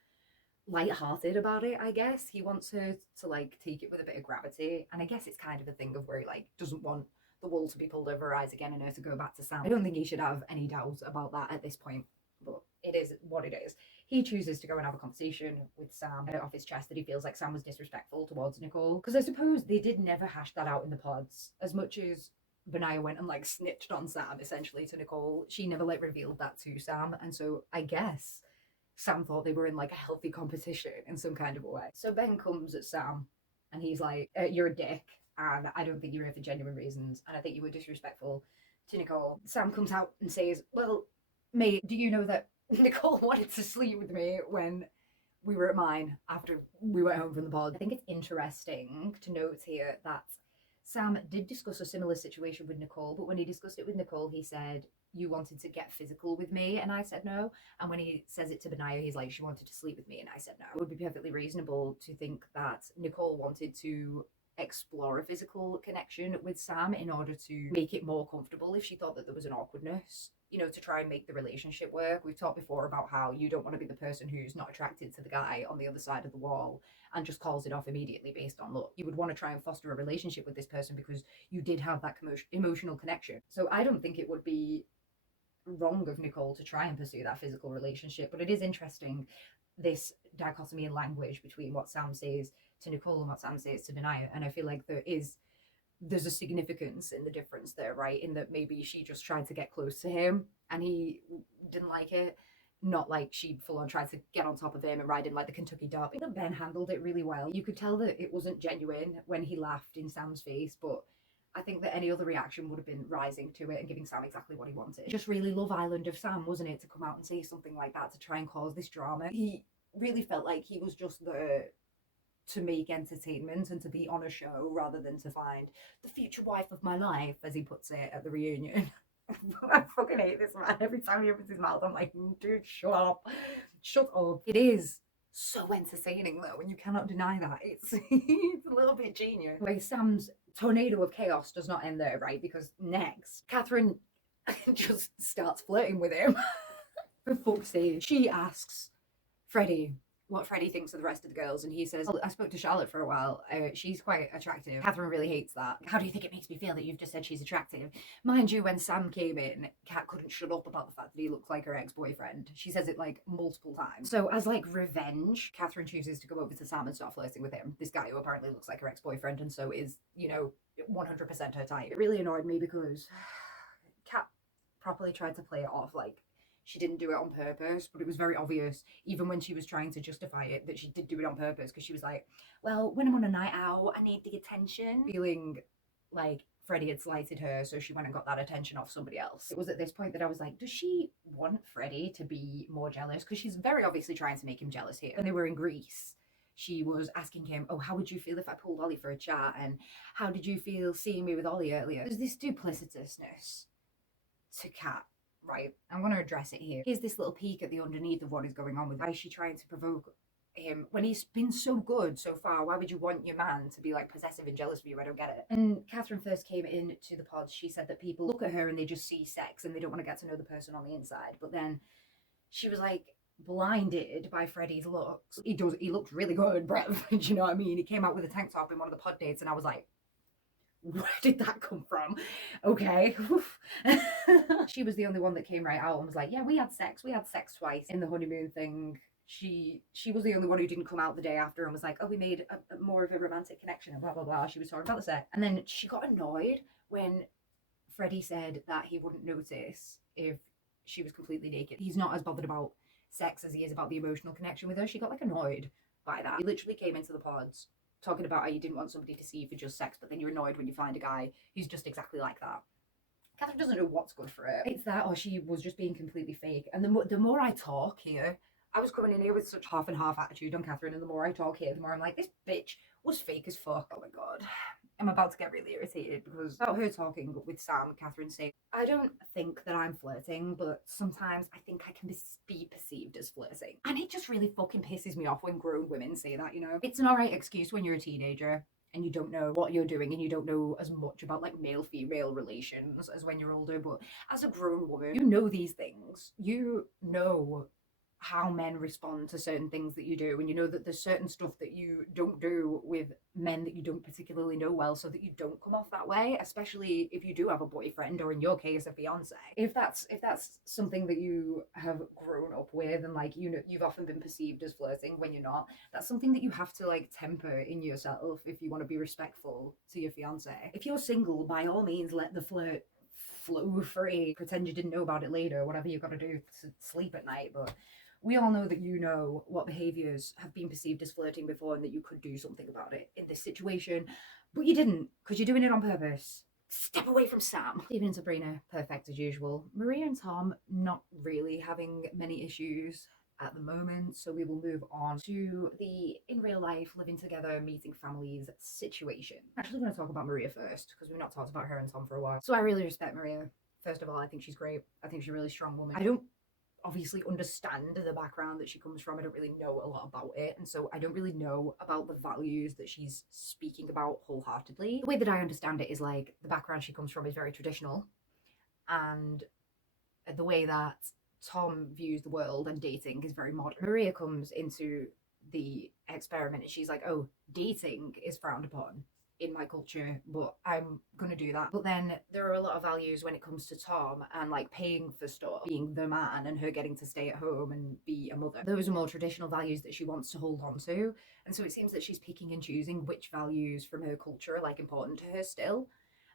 light-hearted about it, I guess. He wants her to like take it with a bit of gravity, and I guess it's kind of a thing of where he like doesn't want the wool to be pulled over her eyes again and her to go back to Sam. I don't think he should have any doubts about that at this point, but it is what it is. He chooses to go and have a conversation with Sam, get it off his chest that he feels like Sam was disrespectful towards Nicole, because I suppose they did never hash that out in the pods. As much as Benaya went and like snitched on Sam essentially to Nicole, she never like revealed that to Sam, and so I guess Sam thought they were in like a healthy competition in some kind of a way. So Ben comes at Sam and he's like, you're a dick and I don't think you're here for genuine reasons and I think you were disrespectful to Nicole. Sam comes out and says, well, mate, do you know that Nicole wanted to sleep with me when we were at mine after we went home from the pod? I think it's interesting to note here that Sam did discuss a similar situation with Nicole, but when he discussed it with Nicole, he said, "You wanted to get physical with me," and I said no. And when he says it to Benaya, he's like, "She wanted to sleep with me," and I said no. It would be perfectly reasonable to think that Nicole wanted to explore a physical connection with Sam in order to make it more comfortable if she thought that there was an awkwardness, you know, to try and make the relationship work. We've talked before about how you don't want to be the person who's not attracted to the guy on the other side of the wall and just calls it off immediately based on look. You would want to try and foster a relationship with this person because you did have that emotional connection. So I don't think it would be wrong of Nicole to try and pursue that physical relationship, but it is interesting, this dichotomy in language between what Sam says to Nicole and what Sam says to Benaya. And I feel like there's a significance in the difference there, right? In that maybe she just tried to get close to him and he didn't like it. Not like she full on tried to get on top of him and ride him like the Kentucky Derby. That Ben handled it really well. You could tell that it wasn't genuine when he laughed in Sam's face, but I think that any other reaction would have been rising to it and giving Sam exactly what he wanted. Just really Love Island of Sam, wasn't it, to come out and say something like that to try and cause this drama. He really felt like he was just there to make entertainment and to be on a show rather than to find the future wife of my life, as he puts it at the reunion. I fucking hate this man. Every time he opens his mouth, I'm like, dude, shut up. Shut up. It is so entertaining though, and you cannot deny that. It's a little bit genius. Anyway, Sam's tornado of chaos does not end there, right? Because next, Catherine just starts flirting with him. For fuck's sake. She asks Freddie what Freddie thinks of the rest of the girls, and he says, "Oh, I spoke to Charlotte for a while. She's quite attractive." Catherine really hates that. "How do you think it makes me feel that you've just said she's attractive?" Mind you, when Sam came in, Kat couldn't shut up about the fact that he looked like her ex-boyfriend. She says it like multiple times. So as like revenge, Catherine chooses to go over to Sam and start flirting with him. This guy who apparently looks like her ex-boyfriend and so is, you know, 100% her type. It really annoyed me because Kat properly tried to play it off like she didn't do it on purpose, but it was very obvious, even when she was trying to justify it, that she did do it on purpose, because she was like, "Well, when I'm on a night out, I need the attention." Feeling like Freddie had slighted her, so she went and got that attention off somebody else. It was at this point that I was like, does she want Freddie to be more jealous? Because she's very obviously trying to make him jealous here. When they were in Greece, she was asking him, "Oh, how would you feel if I pulled Ollie for a chat? And how did you feel seeing me with Ollie earlier?" There's this duplicitousness to Kat. Right, I'm going to address it here. Here's this little peek at the underneath of what is going on with why is she trying to provoke him when he's been so good so far. Why would you want your man to be like possessive and jealous of you? I don't get it. And Catherine first came into the pod, she said that people look at her and they just see sex and they don't want to get to know the person on the inside. But then she was like blinded by Freddie's looks. He looked really good, Brett. Do you know what I mean? He came out with a tank top in one of the pod dates and I was like, where did that come from? Okay. She was the only one that came right out and was like, "Yeah, we had sex twice in the honeymoon thing." She was the only one who didn't come out the day after and was like, "Oh, we made a more of a romantic connection," and blah blah blah. She was talking about the sex, and then she got annoyed when Freddie said that he wouldn't notice if she was completely naked. He's not as bothered about sex as he is about the emotional connection with her. She got like annoyed by that. He literally came into the pods talking about how you didn't want somebody to see you for just sex, but then you're annoyed when you find a guy who's just exactly like that. Catherine doesn't know what's good for her. It's that, or she was just being completely fake. And the more I talk here, I was coming in here with such half and half attitude on Catherine, and the more I talk here, the more I'm like, this bitch was fake as fuck. Oh my god. I'm about to get really irritated because about her talking with Sam, Catherine saying, "I don't think that I'm flirting, but sometimes I think I can be perceived as flirting." And it just really fucking pisses me off when grown women say that, you know? It's an alright excuse when you're a teenager and you don't know what you're doing and you don't know as much about like male-female relations as when you're older, but as a grown woman, you know these things. You know how men respond to certain things that you do, and you know that there's certain stuff that you don't do with men that you don't particularly know well, so that you don't come off that way, especially if you do have a boyfriend, or in your case a fiance. If that's something that you have grown up with, and like, you know, you've often been perceived as flirting when you're not, that's something that you have to like temper in yourself if you want to be respectful to your fiance. If you're single, by all means let the flirt flow free, pretend you didn't know about it later, whatever you got to do to sleep at night. But we all know that you know what behaviours have been perceived as flirting before and that you could do something about it in this situation, but you didn't, because you're doing it on purpose. Step away from Sam. Stephen and Sabrina, perfect as usual. Maria and Tom, not really having many issues. at the moment. So we will move on to the in real life, living together, meeting families situation. I'm actually going to talk about Maria first because we've not talked about her and Tom for a while. So I really respect Maria. First of all, I think she's great. I think she's a really strong woman. I don't obviously understand the background that she comes from. I don't really know a lot about it. And so I don't really know about the values that she's speaking about wholeheartedly. The way that I understand it is like the background she comes from is very traditional. And the way that Tom views the world and dating is very modern. Maria comes into the experiment and she's like, oh, dating is frowned upon in my culture, but I'm gonna do that. But then there are a lot of values when it comes to Tom and like paying for stuff, being the man, and her getting to stay at home and be a mother. Those are more traditional values that she wants to hold on to. And so it seems that she's picking and choosing which values from her culture are like important to her still.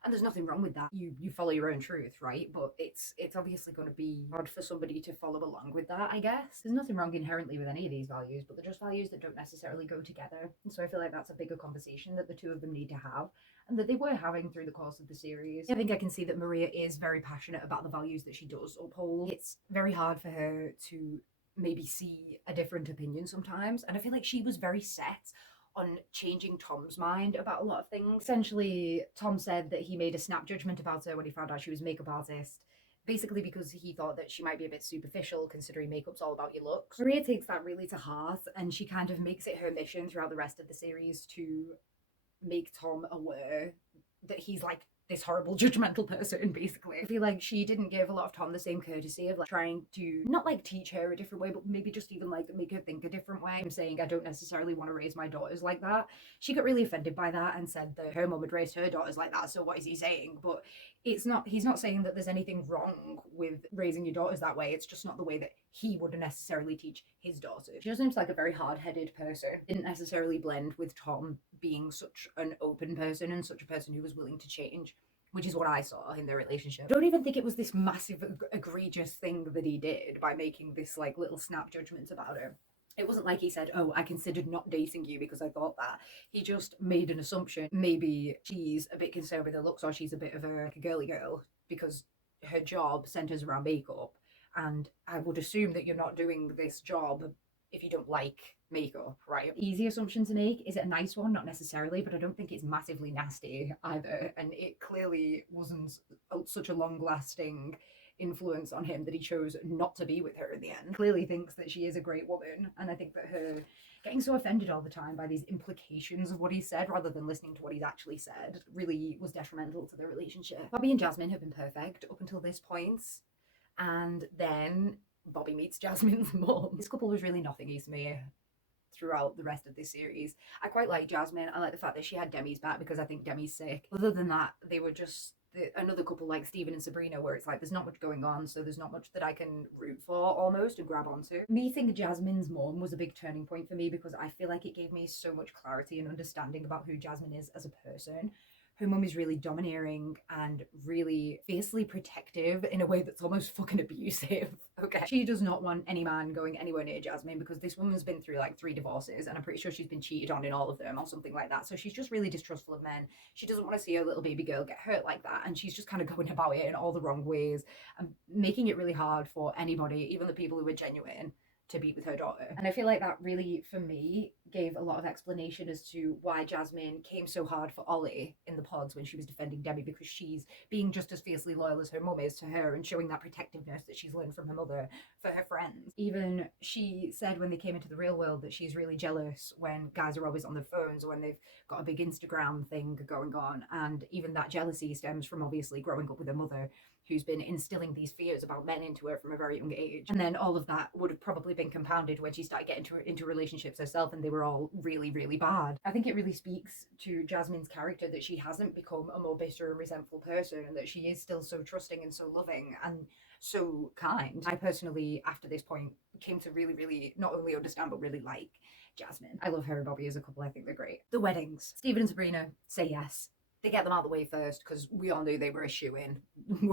And there's nothing wrong with that. You follow your own truth, right? But it's obviously going to be hard for somebody to follow along with that, I guess. There's nothing wrong inherently with any of these values, but they're just values that don't necessarily go together. And so I feel like that's a bigger conversation that the two of them need to have, and that they were having through the course of the series. I think I can see that Maria is very passionate about the values that she does uphold. It's very hard for her to maybe see a different opinion sometimes, and I feel like she was very set on changing Tom's mind about a lot of things. Essentially, Tom said that he made a snap judgment about her when he found out she was a makeup artist, basically because he thought that she might be a bit superficial considering makeup's all about your looks. Maria takes that really to heart, and she kind of makes it her mission throughout the rest of the series to make Tom aware that he's like this horrible judgmental person, basically. I feel like she didn't give a lot of Tom the same courtesy of like trying to not like teach her a different way, but maybe just even like make her think a different way. I'm saying I don't necessarily want to raise my daughters like that. She got really offended by that and said that her mum had raised her daughters like that, so what is he saying? But he's not saying that there's anything wrong with raising your daughters that way. It's just not the way that he would necessarily teach his daughters. She just seems like a very hard-headed person. Didn't necessarily blend with Tom being such an open person and such a person who was willing to change, which is what I saw in their relationship. I don't even think it was this massive egregious thing that he did by making this like little snap judgment about her. It wasn't like he said, oh, I considered not dating you because I thought that. He just made an assumption. Maybe she's a bit concerned with her looks, or she's a bit of a girly girl because her job centers around makeup. And I would assume that you're not doing this job if you don't like makeup, right? Easy assumption to make. Is it a nice one? Not necessarily, but I don't think it's massively nasty either. And it clearly wasn't such a long-lasting influence on him that he chose not to be with her in the end. Clearly thinks that she is a great woman, and I think that her getting so offended all the time by these implications of what he said rather than listening to what he's actually said really was detrimental to their relationship. Bobby and Jasmine have been perfect up until this point, and then Bobby meets Jasmine's mum. This couple was really nothing to me throughout the rest of this series. I quite like Jasmine. I like the fact that she had Demi's back because I think Demi's sick. Other than that, they were just another couple like Steven and Sabrina, where it's like there's not much going on, so there's not much that I can root for almost and grab onto. Meeting Jasmine's mom was a big turning point for me because I feel like it gave me so much clarity and understanding about who Jasmine is as a person. Her mum is really domineering and really fiercely protective in a way that's almost fucking abusive. Okay. She does not want any man going anywhere near Jasmine because this woman's been through like 3 divorces and I'm pretty sure she's been cheated on in all of them or something like that. So she's just really distrustful of men. She doesn't want to see her little baby girl get hurt like that. And she's just kind of going about it in all the wrong ways and making it really hard for anybody, even the people who are genuine, to be with her daughter. And I feel like that really, for me, gave a lot of explanation as to why Jasmine came so hard for Ollie in the pods when she was defending Demi, because she's being just as fiercely loyal as her mum is to her and showing that protectiveness that she's learned from her mother for her friends. Even she said when they came into the real world that she's really jealous when guys are always on their phones or when they've got a big Instagram thing going on. And even that jealousy stems from obviously growing up with her mother, who's been instilling these fears about men into her from a very young age. And then all of that would have probably been compounded when she started getting into relationships herself and they were all really, really bad. I think it really speaks to Jasmine's character that she hasn't become a more bitter and resentful person and that she is still so trusting and so loving and so kind. I personally, after this point, came to really, really not only understand but really like Jasmine. I love her and Bobby as a couple. I think they're great. The weddings. Steven and Sabrina say yes. They get them out of the way first because we all knew they were a shoo-in.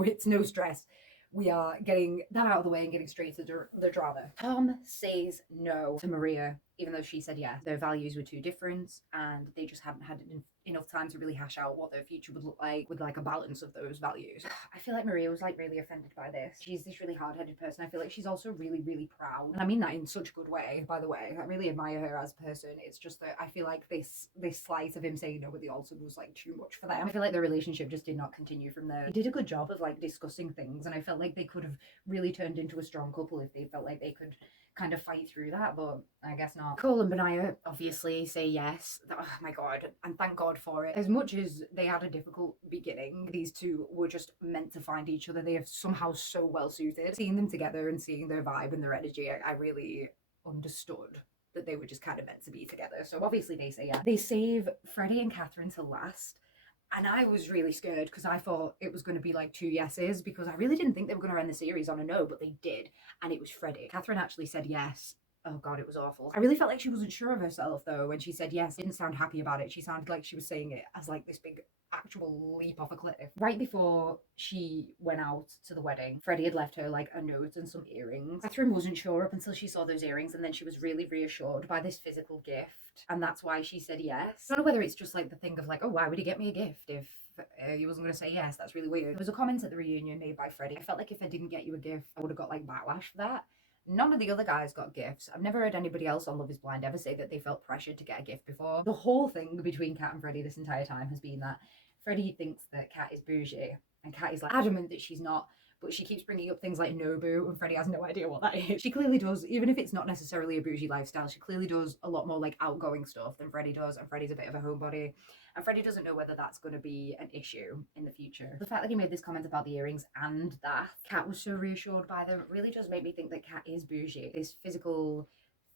It's no stress. We are getting that out of the way and getting straight to the drama. Tom says no to Maria even though she said yes. Their values were too different and they just hadn't had enough time to really hash out what their future would look like with like a balance of those values. I feel like Maria was like really offended by this. She's this really hard-headed person. I feel like she's also really, really proud. And I mean that in such a good way, by the way. I really admire her as a person. It's just that I feel like this slice of him saying no with the altar was like too much for them. I feel like their relationship just did not continue from there. They did a good job of like discussing things, and I felt like they could have really turned into a strong couple if they felt like they could kind of fight through that, but I guess not. Cole and Benaya obviously say yes. Oh my god, and thank God for it. As much as they had a difficult beginning, these two were just meant to find each other. They are somehow so well suited. Seeing them together and seeing their vibe and their energy, I really understood that they were just kind of meant to be together. So obviously they say yeah. They save Freddie and Catherine to last. And I was really scared because I thought it was going to be like 2 yeses, because I really didn't think they were going to end the series on a no, but they did. And it was Freddie. Catherine actually said yes. Oh God, it was awful. I really felt like she wasn't sure of herself though when she said yes. Didn't sound happy about it. She sounded like she was saying it as like this big actual leap off a cliff. Right before she went out to the wedding, Freddie had left her like a note and some earrings. Catherine wasn't sure up until she saw those earrings, and then she was really reassured by this physical gift. And that's why she said yes. I don't know whether it's just like the thing of like, oh, why would he get me a gift if he wasn't going to say yes? That's really weird. There was a comment at the reunion made by Freddie. I felt like if I didn't get you a gift, I would have got like backlash for that. None of the other guys got gifts. I've never heard anybody else on Love is Blind ever say that they felt pressured to get a gift before. The whole thing between Kat and Freddie this entire time has been that Freddie thinks that Kat is bougie, and Kat is like adamant that she's not, but she keeps bringing up things like Nobu, and Freddie has no idea what that is. She clearly does, even if it's not necessarily a bougie lifestyle, she clearly does a lot more like outgoing stuff than Freddie does, and Freddie's a bit of a homebody, and Freddie doesn't know whether that's going to be an issue in the future. The fact that he made this comment about the earrings and that Kat was so reassured by them really does make me think that Kat is bougie. This physical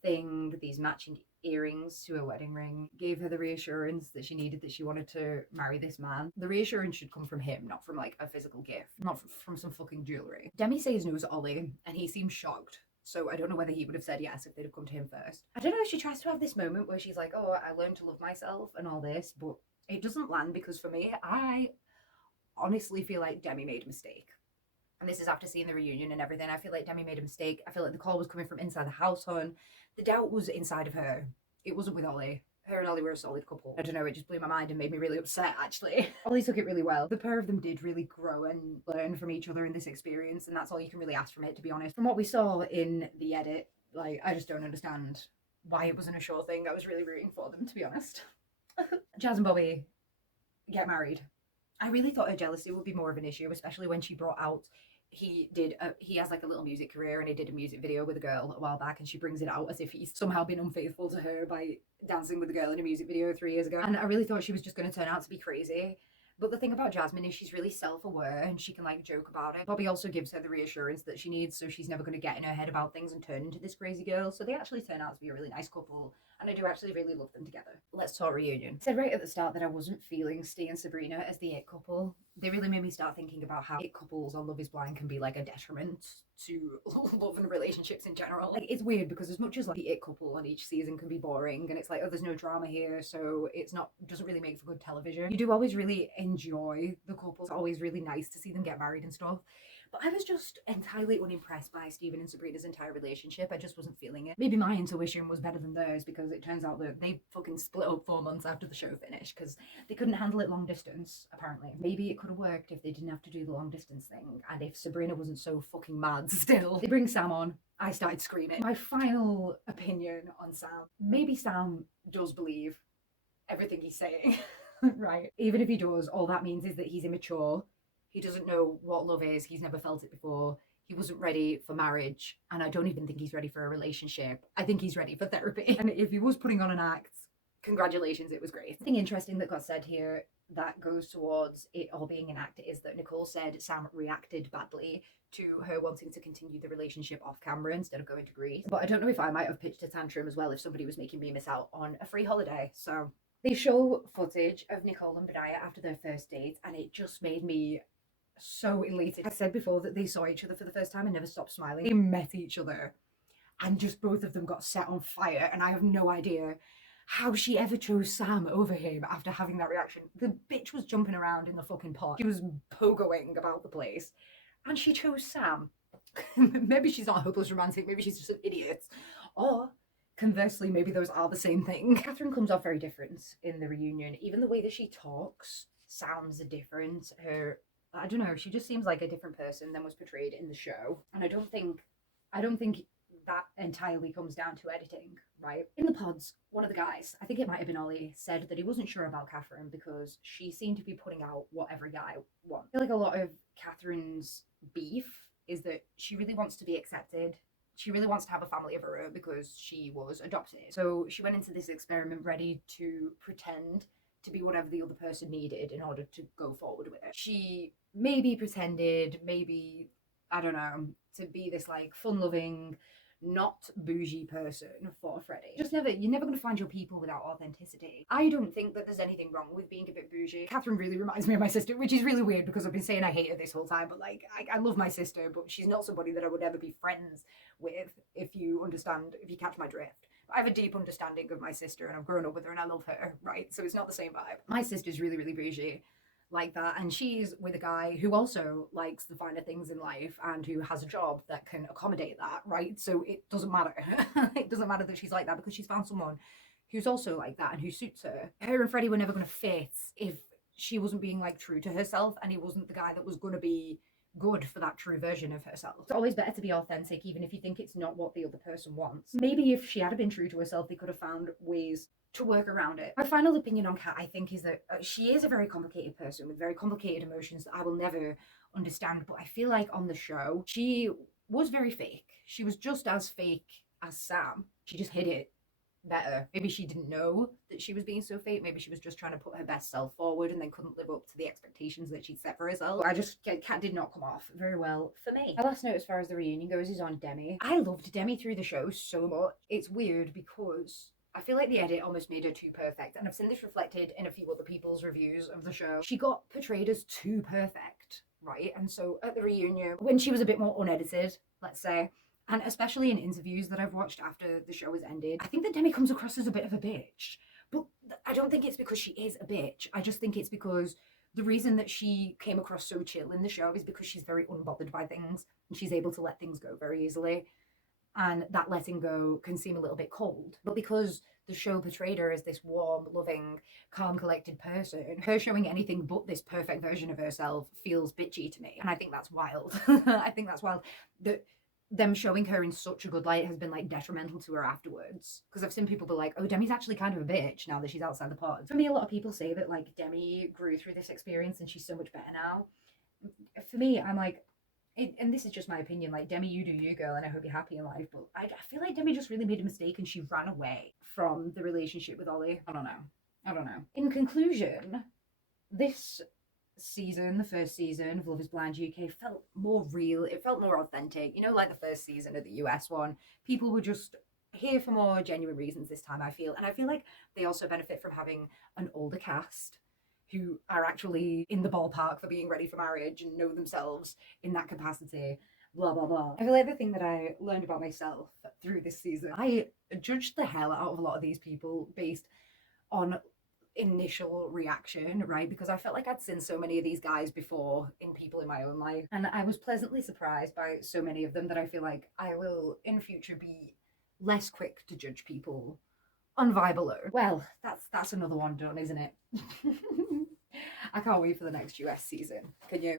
thing, these matching earrings to a wedding ring, gave her the reassurance that she needed, that she wanted to marry this man. The reassurance should come from him, not from like a physical gift, not from some fucking jewelry. Demi says no to Ollie, and he seems shocked. So I don't know whether he would have said yes if they'd have come to him first. I don't know if she tries to have this moment where she's like, oh, I learned to love myself and all this, but it doesn't land, because for me, I honestly feel like Demi made a mistake. And this is after seeing the reunion and everything. I feel like Demi made a mistake. I feel like the call was coming from inside the house, hon. The doubt was inside of her. It wasn't with Ollie. Her and Ollie were a solid couple. I don't know, it just blew my mind and made me really upset, actually. Ollie took it really well. The pair of them did really grow and learn from each other in this experience, and that's all you can really ask from it, to be honest. From what we saw in the edit, like, I just don't understand why it wasn't a sure thing. I was really rooting for them, to be honest. Jazz and Bobby get married. I really thought her jealousy would be more of an issue, especially when she brought out he has like a little music career, and he did a music video with a girl a while back, and she brings it out as if he's somehow been unfaithful to her by dancing with a girl in a music video 3 years ago. And I really thought she was just going to turn out to be crazy. But the thing about Jasmine is she's really self-aware and she can like joke about it. Bobby also gives her the reassurance that she needs, so she's never going to get in her head about things and turn into this crazy girl. So they actually turn out to be a really nice couple, and I do actually really love them together. Let's talk reunion. I said right at the start that I wasn't feeling Steve and Sabrina as the it couple. They really made me start thinking about how it couples on Love is Blind can be like a detriment to love and relationships in general. Like, it's weird because as much as like the it couple on each season can be boring and it's like, oh, there's no drama here, so doesn't really make for good television, you do always really enjoy the couples. It's always really nice to see them get married and stuff. But I was just entirely unimpressed by Stephen and Sabrina's entire relationship. I just wasn't feeling it. Maybe my intuition was better than theirs, because it turns out that they fucking split up 4 months after the show finished because they couldn't handle it long distance, apparently. Maybe it could have worked if they didn't have to do the long distance thing, and if Sabrina wasn't so fucking mad still. They bring Sam on. I started screaming. My final opinion on Sam. Maybe Sam does believe everything he's saying, right? Even if he does, all that means is that he's immature. He doesn't know what love is. He's never felt it before. He wasn't ready for marriage. And I don't even think he's ready for a relationship. I think he's ready for therapy. And if he was putting on an act, congratulations, it was great. Something interesting that got said here that goes towards it all being an act is that Nicole said Sam reacted badly to her wanting to continue the relationship off camera instead of going to Greece. But I don't know if I might have pitched a tantrum as well if somebody was making me miss out on a free holiday. So they show footage of Nicole and Benaya after their first date, and it just made me so elated. I said before that they saw each other for the first time and never stopped smiling. They met each other and just both of them got set on fire, and I have no idea how she ever chose Sam over him after having that reaction. The bitch was jumping around in the fucking pot. She was pogoing about the place, and she chose Sam. Maybe she's not a hopeless romantic, maybe she's just an idiot. Or conversely, maybe those are the same thing. Catherine comes off very different in the reunion. Even the way that she talks sounds different. I don't know, she just seems like a different person than was portrayed in the show. And I don't think that entirely comes down to editing, right? In the pods, one of the guys, I think it might have been Ollie, said that he wasn't sure about Catherine because she seemed to be putting out what every guy wants. I feel like a lot of Catherine's beef is that she really wants to be accepted. She really wants to have a family of her own because she was adopted. So she went into this experiment ready to pretend to be whatever the other person needed in order to go forward with it. She maybe pretended, maybe, I don't know, to be this like fun-loving, not bougie person for Freddie. You're never going to find your people without authenticity. I don't think that there's anything wrong with being a bit bougie. Catherine really reminds me of my sister, which is really weird because I've been saying I hate her this whole time, but like, I love my sister, but she's not somebody that I would ever be friends with, if you catch my drift. I have a deep understanding of my sister and I've grown up with her and I love her, right? So it's not the same vibe. My sister's really, really bougie like that, and she's with a guy who also likes the finer things in life and who has a job that can accommodate that, right? So it doesn't matter. It doesn't matter that she's like that because she's found someone who's also like that and who suits her. Her and Freddie were never going to fit if she wasn't being like true to herself, and he wasn't the guy that was going to be good for that true version of herself. It's always better to be authentic, even if you think it's not what the other person wants. Maybe if she had been true to herself, they could have found ways to work around it. My final opinion on Kat, I think, is that she is a very complicated person with very complicated emotions that I will never understand, but I feel like on the show, she was very fake. She was just as fake as Sam. She just hid it better. Maybe she didn't know that she was being so fake. Maybe she was just trying to put her best self forward and then couldn't live up to the expectations that she'd set for herself. Kat did not come off very well for me. My last note as far as the reunion goes is on Demi. I loved Demi through the show so much. It's weird because I feel like the edit almost made her too perfect, and I've seen this reflected in a few other people's reviews of the show. She got portrayed as too perfect, right? And so at the reunion, when she was a bit more unedited, let's say, and especially in interviews that I've watched after the show has ended, I think that Demi comes across as a bit of a bitch. But I don't think it's because she is a bitch. I just think it's because the reason that she came across so chill in the show is because she's very unbothered by things and she's able to let things go very easily. And that letting go can seem a little bit cold. But because the show portrayed her as this warm, loving, calm, collected person, her showing anything but this perfect version of herself feels bitchy to me. And I think that's wild. I think that's wild. Them showing her in such a good light has been like detrimental to her afterwards. Because I've seen people be like, oh, Demi's actually kind of a bitch now that she's outside the pod. For me, a lot of people say that like Demi grew through this experience and she's so much better now. For me, I'm like, and this is just my opinion, like, Demi, you do you, girl, and I hope you're happy in life, but I feel like Demi just really made a mistake and she ran away from the relationship with Ollie. I don't know. In conclusion, this season, the first season of Love is Blind UK, felt more real. It felt more authentic. You know, like the first season of the US one, people were just here for more genuine reasons this time, I feel. And I feel like they also benefit from having an older cast who are actually in the ballpark for being ready for marriage and know themselves in that capacity, blah, blah, blah. I feel like the thing that I learned about myself through this season, I judged the hell out of a lot of these people based on initial reaction, right? Because I felt like I'd seen so many of these guys before in people in my own life. And I was pleasantly surprised by so many of them that I feel like I will in future be less quick to judge people on vibe alone. Well, that's another one done, isn't it? I can't wait for the next US season. Can you?